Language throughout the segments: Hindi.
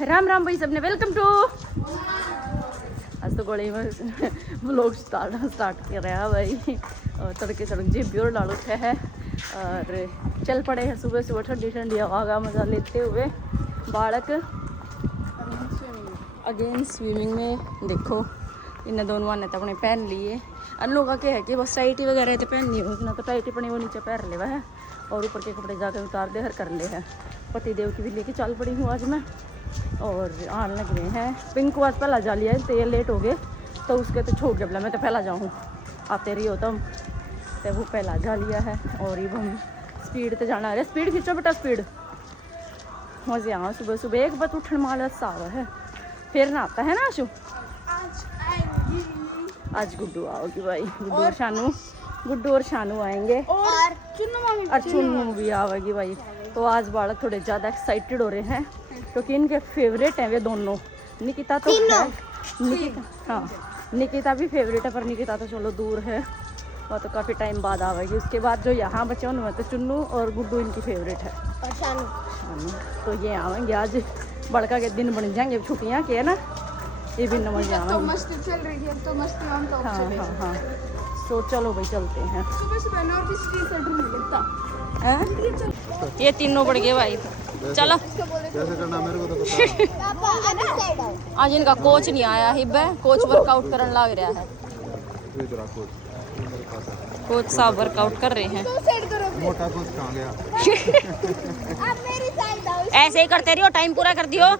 राम राम भाई सबने, वेलकम टू आज तो गोली में व्लॉग स्टार्ट कर रहा है भाई। और तड़के सड़क जी प्योर डाल उठे है और चल पड़े हैं सुबह सुबह ठंडी ठंडी हवा का मज़ा लेते हुए। बालक अगेन स्विमिंग में देखो इन दोनों ने तो अपने पहन लिए। अन लोगों का क्या है कि बस टाइटी वगैरह तो पहननी हो ना, तो टाइटी पनी वो नीचे पैर लेवा है और ऊपर के कपड़े जाकर उतार दे हर कर ले है। पति देव की भी लेके चल पड़ी हूँ आज मैं और आने लग रहे हैं। पिंक आज पहला जा लिया है तो ये लेट हो गए तो उसके तो छोड़ जबला मैं तो पहला जाऊँ आते रही हो तुम तो वो पहला जा लिया है। और ये हम स्पीड तो जाना है, स्पीड खींचो बेटा स्पीड। मज़े आओ सुबह सुबह एक बार उठन माला सावा है फिर ना आता है ना आशु। आज गुड्डू आओगी भाई, गुड्डू और शानू आएंगे और चुन्नू भी आवेगी भाई। तो आज बालक थोड़े ज़्यादा एक्साइटेड हो रहे हैं क्योंकि इनके फेवरेट हैं वे दोनों। निकिता तो है, निकिता भी फेवरेट है पर निकिता तो चलो दूर है, वो तो काफ़ी टाइम बाद आवेगी। उसके बाद जो यहाँ बचे उनमें तो चुन्नू और गुड्डू इनकी फेवरेट है और शानू। तो ये आवेंगे आज, बड़का के दिन बन जाएंगे छुट्टियाँ के है ना, ये भी नमज आवेंगे। तो मस्ती चल रही है तो मस्ती हम तो हाँ। तो चलो भाई चलते हैं। सुबह सुबह और भी स्ट्रीट सेंटर में लगता ये तीनों बढ़ गए भाई। चलो कैसे करना मेरे को तो पता। आज इनका कोच नहीं आया हिब है, कोच वर्कआउट करने लग रहा है। कोच साहब वर्कआउट कर रहे हैं। मोटा कोच कहाँ गया? ऐसे ही करते रहियो, टाइम पूरा कर दियो।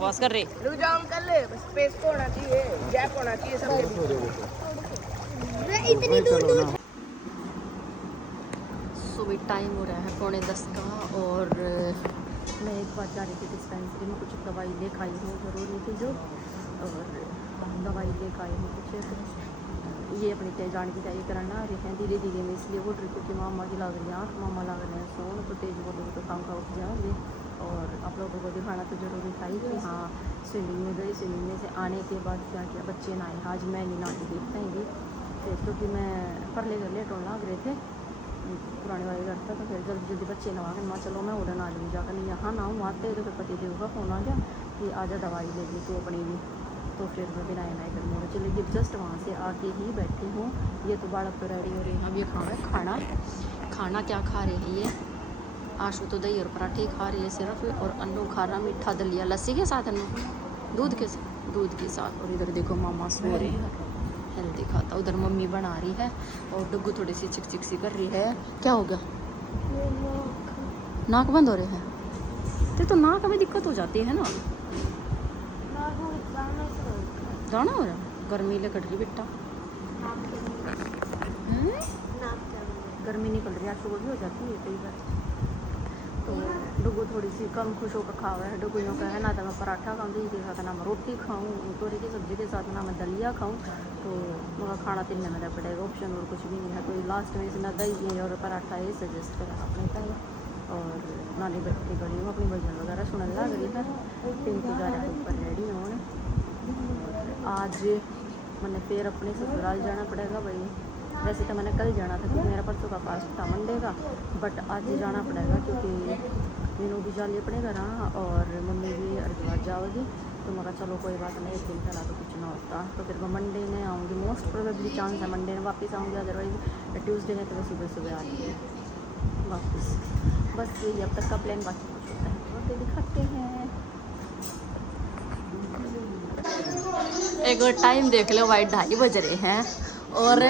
बस कर रहे कर ले, बस स्पेस को होना चाहिए, गैप होना चाहिए सब। इतनी दूर सुबह टाइम हो रहा है 9:45 का और मैं एक बार जा रही थी डिस्पेंसरी में, कुछ दवाई लेकर आई हूँ ज़रूरी थी जो, और दवाई लेकर आई हूँ कुछ। ये अपनी तेज जान की तैयारी कराना रहे हैं धीरे धीरे में, इसलिए वो ट्रिप क्योंकि मामा की लग रही आँख, मामा लग रहे हैं सोन, तो तेज बोलोगे तो काम का उठ जाएंगे। और आप लोगों को दिखाना तो ज़रूरी था ही कि हाँ स्विमिंग में गई, स्विमिंग में से आने के बाद क्या किया, बच्चे नहाए। आज मैं नहीं नहाती देख पाएंगी क्योंकि मैं परले घर लेट होने लग रहे थे पुराने वाले घर था, तो फिर जल्दी जल्दी बच्चे नहा के माँ चलो मैं उड़न आ जाऊँ जाकर, नहीं यहाँ ना हूँ आते तो फिर पति देव का फ़ोन आ गया कि आजा दवाई ले ली तो अपनी भी। तो फिर मैं बिना नए कर मूँगा चलिए जब जस्ट वहाँ से आके ही बैठी हूँ। ये तो बालक तो रेडी हो रही है। अब ये खाना खाना क्या खा रहे हैं ये? आशु तो दही और पराठे खा रही है सिर्फ, और अन्नू खा रहा मीठा दलिया लस्सी के साथ, अन्नू दूध के साथ। और इधर देखो मामा सो रहे हैं हेल्दी खाता, उधर मम्मी बना रही है और डुग्गू थोड़ी सी चिक सी कर रही है। क्या हो गया? नाक बंद हो रहे हैं तो नाक में दिक्कत हो जाती है ना, जाना हो रहा गर्मी ले कट रही बेटा, गर्मी निकल रही है आशु को भी हो जाती है कई बार। तो डुगू थोड़ी सी कम खुश होकर खा रहा है। डुगू यूँ का है ना तो मैं पराठा खाऊँ दही के साथ, ना मैं रोटी खाऊँ तोरी की सब्ज़ी के साथ, ना मैं दलिया खाऊँ। तो मेरा खाना तिनने में पड़ेगा, ऑप्शन और कुछ भी नहीं है। तो लास्ट में इसमें दही और पराठा ये सजेस्ट करा अपने का। और नानी बैठी खड़ी हूँ अपनी भजन वगैरह सुनने लग रही है। पिंक जा रहा है ऊपर रेडी होने। आज मैंने फिर अपने ससुराल जाना पड़ेगा भाई। वैसे तो मैंने कल जाना था क्योंकि मेरा परसों का फास्ट था मंडे का, बट आज जाना पड़ेगा क्योंकि मीनू भी जा लिए अपने घर और मम्मी भी अर्जवाज जाओगी। तो मैं चलो कोई बात नहीं, एक दिन पहला तो कुछ ना होता। तो फिर मैं मंडे में आऊँगी, मोस्ट प्रोबेबली चांस है मंडे में वापस आऊँगी, अदरवाइज ट्यूसडे में तो मैं सुबह सुबह आऊँगी वापस। बस यही अब तक का प्लान, बाकी कुछ होता है तो दिखाते हैं। एक और टाइम देख लो भाई, 2:30 बज रहे हैं और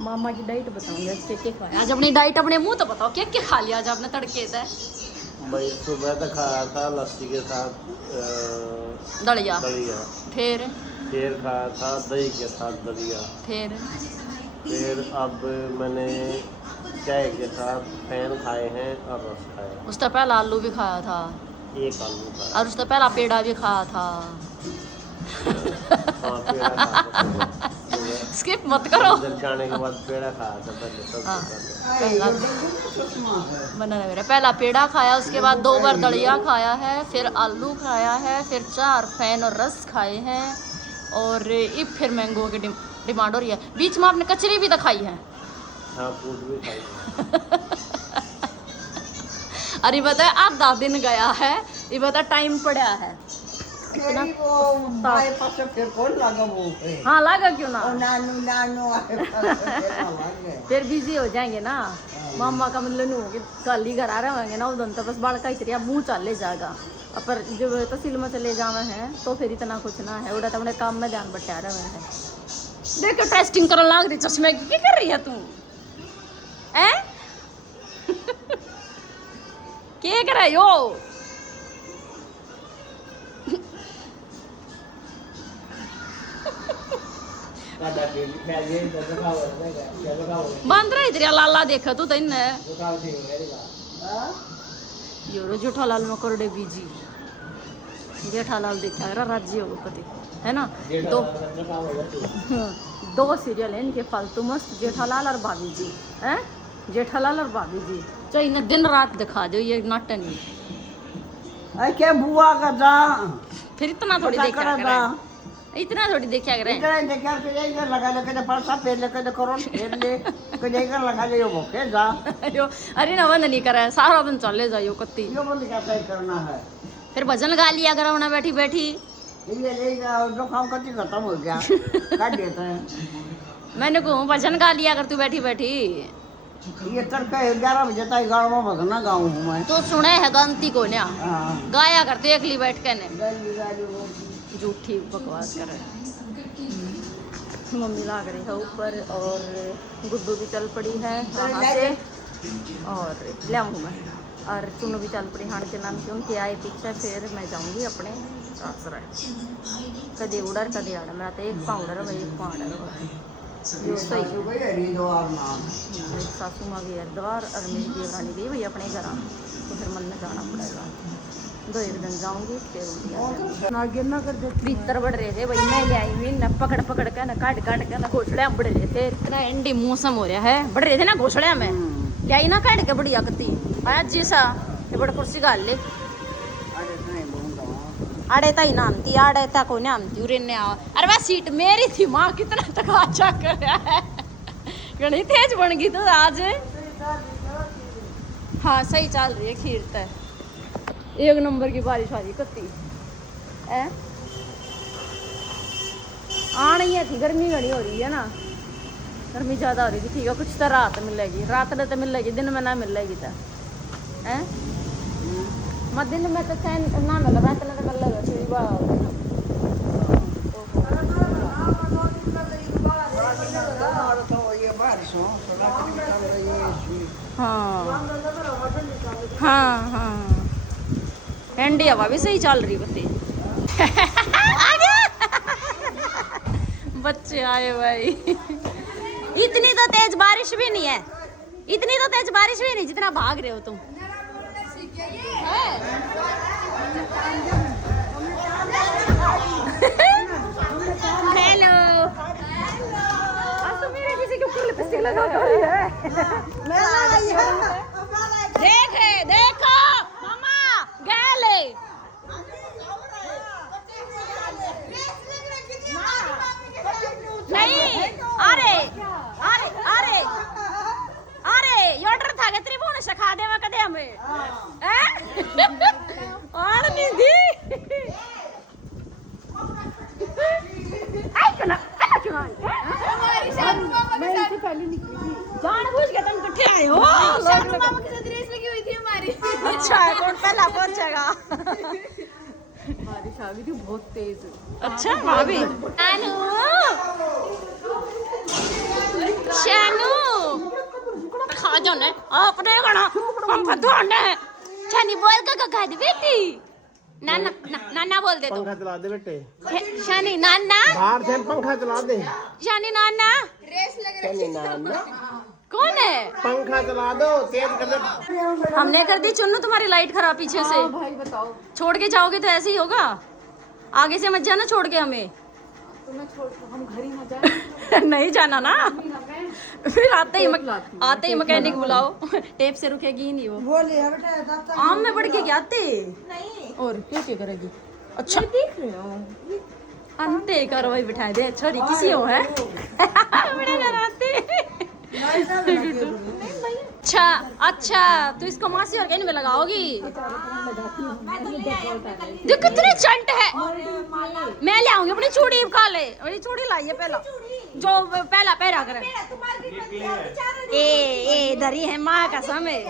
मामा की डाइट बताऊंगी आज क्या क्या खाया। आज अपनी डाइट अपने मुंह तो बताओ क्या क्या खा लिया आज आपने तड़के से? भाई सुबह तो खाया था लस्सी के साथ दलिया, फिर खाया था दही के साथ दलिया, फिर अब मैंने चाय के साथ फैन खाए हैं और रस खाया। उससे पहले आलू भी खाया था, एक आलू खाया, और उससे पहले पेड़ा भी खाया था। हाँ पेड़ा खाया स्किप मत करो। जाने के बाद पेड़ा खाया था पहला पेड़ा खाया, उसके बाद 2 बार दलिया खाया है, फिर आलू खाया है, फिर 4 फैन और रस खाए हैं, और अब फिर मैंगो की डिमांड हो रही है। बीच में आपने कचरी भी तो खाई है। हाँ, फ्रूट भी खाई है। अरे बता आधा दिन गया है, ये बता टाइम पड़ा है इतना। फिर कौन लगा वो हाँ लगा क्यों ना, नानू नानू फिर बिजी हो जाएंगे ना। मामा का मतलब नहीं होगी कल ही घर आ रहे होंगे ना उधर, तो बस बाढ़ का इतरिया मुँह चले जाएगा। पर जब तहसील में चले जावे हैं तो फिर इतना कुछ ना है, उड़ा तो अपने काम में ध्यान बटा रहे हैं। देखो टेस्टिंग करने लग रही चश्मे की, क्या कर रही है तू हैं? क्या कर रही हो? बंद रही तेरा लाला देखा तू तेन योरो जेठालाल में करडे बीजी जेठालाल देखा अगर राज्य हो कति है ना। दो सीरियल है इनके फालतू मस्त, जेठालाल और भाभी जी हैं, जेठालाल और भाभी जी चाहिए ना, दिन रात दिखा दो ये नाटन ही। क्या बुआ का था फिर इतना थोड़ी देखा करें, इतना थोड़ी देखा करें। देखा फिर इधर लगा ले के परसा पे ले के करो फिर ले के इधर लगा ले वो के जा अरे ना बंद नहीं करे सारा दिन चले जाइयो कत्ती यो बंद क्या तय करना है। फिर भजन गा लिया करो ना बैठी बैठी, ये ले जाओ जो काम करती खत्म हो गया काट देते हैं। मैंने कहूँ भजन गा लिया कर तू बैठी बैठी। ये तड़का 11 बजे तक गाँव में भजना गाँव हूँ मैं तो सुने है गंती को ना गाया करते एकली बैठ के ने हाँ। झूठी बकवास कर रहे। मम्मी लाग रही है ऊपर और गुड्डू भी चल पड़ी है वहाँ से और ले आऊँ मैं, और चुनू भी चल पड़ी हाण के नाम के उनके आए पीछे। फिर मैं जाऊँगी अपने आश्रय, कदे उड़र कदे आड़, मेरा तो एक पाँव उड़र एक पाँव आड़ यो सही। सासू माँ गई हरिद्वार और मेरी देवरानी गई भाई अपने घर, तो फिर मन में जाना पड़ेगा। 2 दिन जाऊंगी फिर भीतर बढ़ रहे थे भाई, मैं ले आई हुई न पकड़ पकड़ के न काट काट के न घोसड़े बढ़ रहे थे, इतना एंडी मौसम हो रहा है, बढ़ रहे थे ना घोसड़े में ले आई ना काट के बढ़िया कती आया जैसा ये बड़ा कुर्सी गाल ले आड़े ता ही नामती आड़े ता को नामती उरे ने आ। अरे वह सीट मेरी थी माँ, कितना तक अच्छा कर रहा है, घनी तेज बन गई तो आज। हाँ सही चल रही है खीर तय, 1 नंबर की बारिश आ रही कत्ती है। आ नहीं है थी, गर्मी घनी हो रही है ना, गर्मी ज़्यादा हो रही थी। ठीक है कुछ तो रात मिलेगी, रात में तो मिलेगी, दिन में ना मिलेगी तो है। मैं दिन में तो चैन ना मिल, रात में तो मिल लगा हाँ हाँ हाँ ठंडी हवा भी सही चल रही बत्ती बच्चे आए भाई। इतनी तो तेज बारिश भी नहीं है, इतनी तो तेज बारिश भी नहीं जितना भाग रहे हो तुम। हेलो तो मेरे किसी के ऊपर लिपस्टिक लगा है। देखे देखो मामा गले नहीं, अरे अरे अरे अरे योडर था त्रिभुवन सिखा देवा कदे हमें और निधि आई कना क्यों हमारी शानू मामा के साथ पहले निकली थी, जानबूझ के तुम इकट्ठे आए हो। शानू मामा के साथ रेस लगी हुई थी हमारी। अच्छा कौन पहला पहुंचेगा? बारिश आ गई थी बहुत तेज। अच्छा भाभी शानू शानू खा जाओ ना अपने गाना हम पता है शानी बोल का खा दे बेटी नाना नाना बोल दे तो पंखा चला दे बेटे शानी नाना बाहर से पंखा चला दे शानी नाना रेस लग रही नाना कौन है? पंखा चला दो तेज कर दे। हमने कर दी चुन्नू तुम्हारी लाइट खराब पीछे से। भाई बताओ छोड़ के जाओगे तो ऐसे ही होगा, आगे से मत जाना छोड़ के हमें। तुम्हें छोड़ हम घर ही ना जाए नहीं जाना ना फिर आते ही मैकेनिक बुलाओ टेप से रुकेगी ही नहीं वो आम में बढ़ के क्या आते नहीं और क्या क्या करेगी। अच्छा देख रहे हो अंते कार्रवाई बिठाए दे छोरी किसी हो है बड़े डराते अच्छा अच्छा, तो इसको मासी और कहने में लगाओगी। देख कितनी चंट है। मैं ले आऊंगी अपनी चूड़ी काले, अपनी चूड़ी लाइए पहला, जो पहला पहरा करे। ए इधर ही है माँ का समय।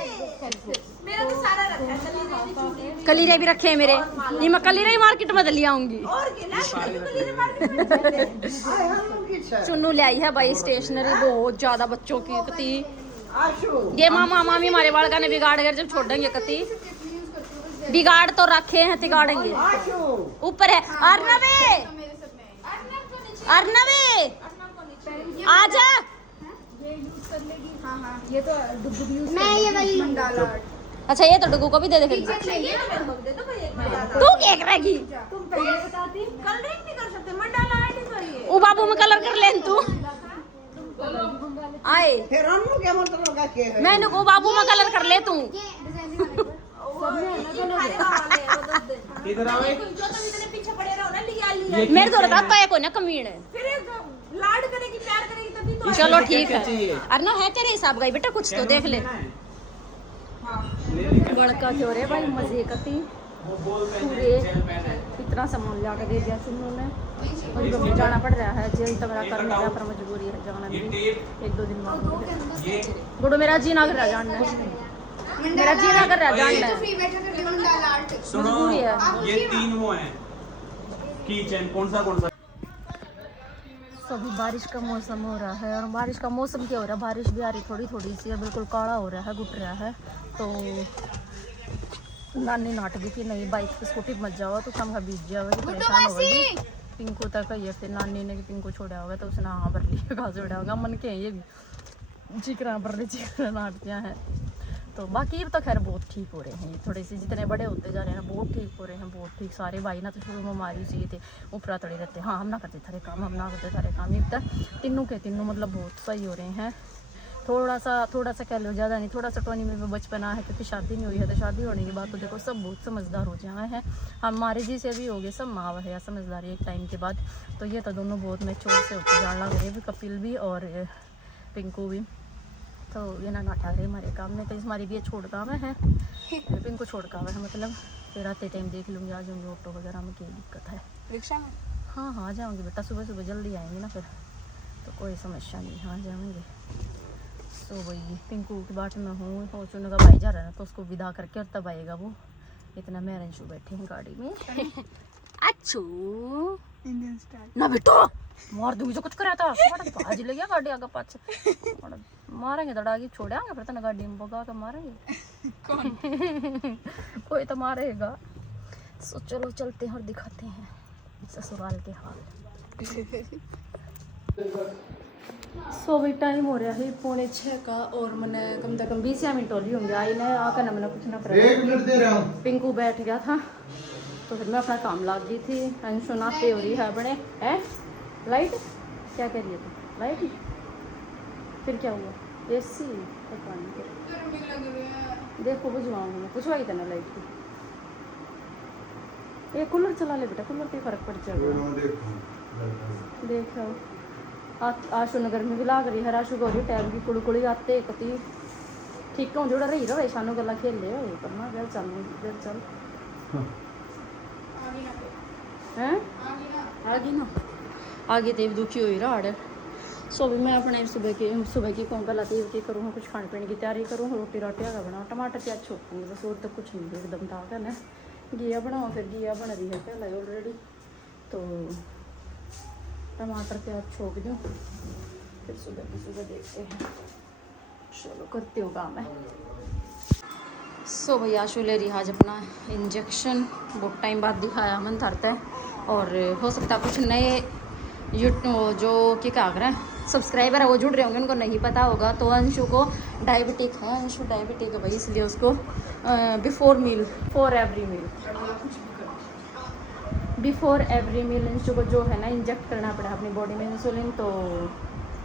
कलीरे भी रखे हैं मेरे, ये मैं कलीरे मार्केट में ले आऊंगी। चुन्नू ले आई है भाई स्टेशनरी बहुत ज्यादा बच्चों की कती। ये मामा मामी हमारे बालका ने बिगाड़ कर जब छोड़ेंगे कती, बिगाड़ तो रखे हैं तिगाड़ेंगे। ऊपर है अर्नवे, अर्नवे आजा। ये तो मैं ये वाली मंडाला। अच्छा ये तो डुगू को भी दे दे फिर। तू क्या करेगी? ओ बाबू में कलर कर लेन तू आए। फिर हम क्या मतलब लगा के है? मैंने को बाबू में कलर कर ले तू। इधर आओ। मेरे तो रखता है कोई ना कमीन है। लाड करेगी प्यार करेगी तभी तो। चलो ठीक है। अरे ना है तेरे हिसाब का ही बेटा, कुछ तो देख ले। बड़का क्यों रे भाई मजे कती पूरे इतना सामान ला के दे दिया सुनो ने। मुझे जाना पड़ रहा है जेल, तो मेरा करने का पर मजबूरी है जाना भी। एक दो दिन बाद गुडो मेरा जी ना कर रहा जानना है, मेरा जी ना कर रहा जानना है। फ्री बैठा कर मंडाला आर्ट। सुनो मजबूरी है। ये 3 वो हैं की चैन, कौन सा अभी बारिश का मौसम हो रहा है, और बारिश का मौसम क्या हो रहा है, बारिश भी आ रही थोड़ी थोड़ी सी है, बिल्कुल काला हो रहा है, घुट रहा है। तो नानी नाट गई कि नहीं बाइक पे स्कूटी मत जाओ तो कम बीत जाओगे, परेशान होगी। पिंकू तक ये फिर नानी ने पिंकू छोड़ा होगा तो उसने हाँ भर लिया, कहा छोड़ा होगा मन के ये चिकरा भर रही चिकरा नाटतियाँ हैं। तो बाकी तो खैर बहुत ठीक हो रहे हैं, थोड़े से जितने बड़े होते जा रहे हैं बहुत ठीक हो रहे हैं, बहुत ठीक। सारे भाई ना तो शुरू में मारी चाहिए थे, ऊपरा तड़े रहते हाँ हम ना करते सारे काम, हम ना करते सारे काम। ये तक तीनों के तीनों मतलब बहुत सही हो रहे हैं। थोड़ा सा कह लो, ज़्यादा नहीं, थोड़ा सा टोनी में भी बचपना है क्योंकि शादी नहीं हुई है, तो शादी होने के बाद तो देखो सब बहुत समझदार हो जाए हैं। हमारे जी से भी हो गए सब माँ है समझदारी एक टाइम के बाद। तो ये तो दोनों बहुत मैच्योर से होते जान लग रहे भी, कपिल भी और पिंकू भी। तो ये ना नाटा रहे हमारे काम में, तो हमारी भी ये छोड़ काम है, पिंकू छोड़ काम है मतलब। फिर आते टाइम देख लूँगी, आ जाऊँगी ऑटो वगैरह में, क्या दिक्कत है। रिक्शा में हाँ आ जाऊँगी बेटा, सुबह सुबह जल्दी आएंगे ना फिर, तो कोई समस्या नहीं, हाँ जाएंगे। तो वही पिंकू की बाट में हूँ, सोचने का भाई जा रहा है तो उसको विदा करके और तब आएगा वो। इतना मैं रंशु बैठे हैं गाड़ी में। अच्छू इंडियन स्टाइल ना बेटा मार दूंगी जो कुछ करा था भाज ले गया गाड़ी आगे पाछे मारेंगे, दड़ागी छोड़ेंगे फिर तो गाड़ी में भगा के मारेंगे। कौन कोई तो मारेगा। सो चलो चलते हैं और दिखाते हैं ससुराल के हाल। सो भी टाइम हो रहा है 5:45 का, और मैंने कम से कम 20 मिनट और होंगे आई ने आकर ना मैंने कुछ ना करा। 1 मिनट दे रहा हूँ। पिंकू बैठ गया था तो फिर मैं अपना काम लग गई थी। अंशु नाते हो रही है अपने है। लाइट क्या कह रही है तू? लाइट फिर क्या हुआ? एसी पता नहीं फिर देखो बुझवाऊंगी मैं, पूछवाई था ना लाइट की। ये कूलर चला ले बेटा, कूलर पे फर्क पड़ जाएगा। देखो आशु नगर में भी लाग रही है, आशु गौरी टैब की कुड़कुड़ी आते कती ठीक हो जोड़ा रही रहे शानू गला खेल ले करना गल चल हैं आगे ना आगे तो दुखी हुई रहा। सो भी मैं अपने सुबह की कौन पहला की करूँ, कुछ खाने पीने की तैयारी करूँ, रोटी राटी का बनाऊँ, टमाटर प्याज छोड़ूँगी बस, और तो कुछ नहीं एकदम था करना। घिया बनाओ, फिर घिया बन रही है पहले ऑलरेडी, तो टमाटर प्याज छोड़ दूँ, फिर सुबह देखते हैं। चलो करती हूँ काम है। सो भैया आशु ले रही आज अपना इंजेक्शन, बहुत टाइम बाद दिखाया मन थरता है, और हो सकता कुछ नए जो कि क्या कर रहे हैं सब्सक्राइबर है वो जुड़ रहे होंगे, उनको नहीं पता होगा। तो अंशु को डायबिटिक है, अंशु डायबिटिक है भाई, इसलिए उसको बिफोर एवरी मील अंशु को जो है ना इंजेक्ट करना पड़ा अपनी बॉडी में इंसुलिन, तो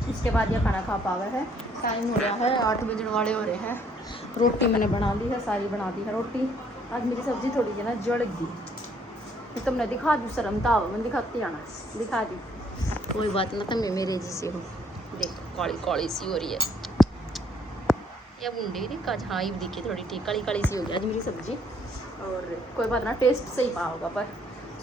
इसके बाद ये खाना खा पावा है। टाइम हो रहा है 8 बजने वाले हो रहे हैं। रोटी मैंने बना ली है, सारी बना दी है रोटी। आज मेरी सब्जी थोड़ी सी ना जड़ गई, तुमने दिखा दी शर्मता मैंने दिखाती आना दिखा दी, कोई बात ना, तुम मेरे जैसे हो। देखो काली काली सी हो रही है। या बुंडे नहीं काज हाँ ये दिखी थोड़ी ठीक काली काली सी हो गई आज मेरी सब्जी। और कोई बात ना टेस्ट सही पा होगा पर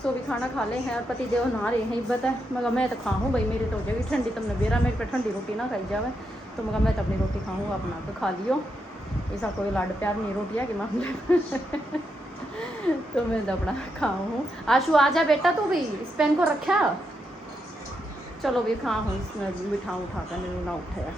सो भी खाना खा ले हैं और पति देव नहा रहे हैं इब्बत है मगर मैं तो खाऊँ भाई मेरी तो हो जाएगी ठंडी तुमने बेरा मेरे पे ठंडी रोटी ना खाई जावे तो मगर मैं तो अपनी रोटी खाऊँ अपना तो खा लियो ऐसा कोई लाड प्यार नहीं रोटी है कि मामले तो मैं तो अपना खाऊँ। आशु आ जा बेटा तू भी इस पेन को रखा चलो भी खा हूँ इसमें बिठाऊँ उठा कर ना उठाया।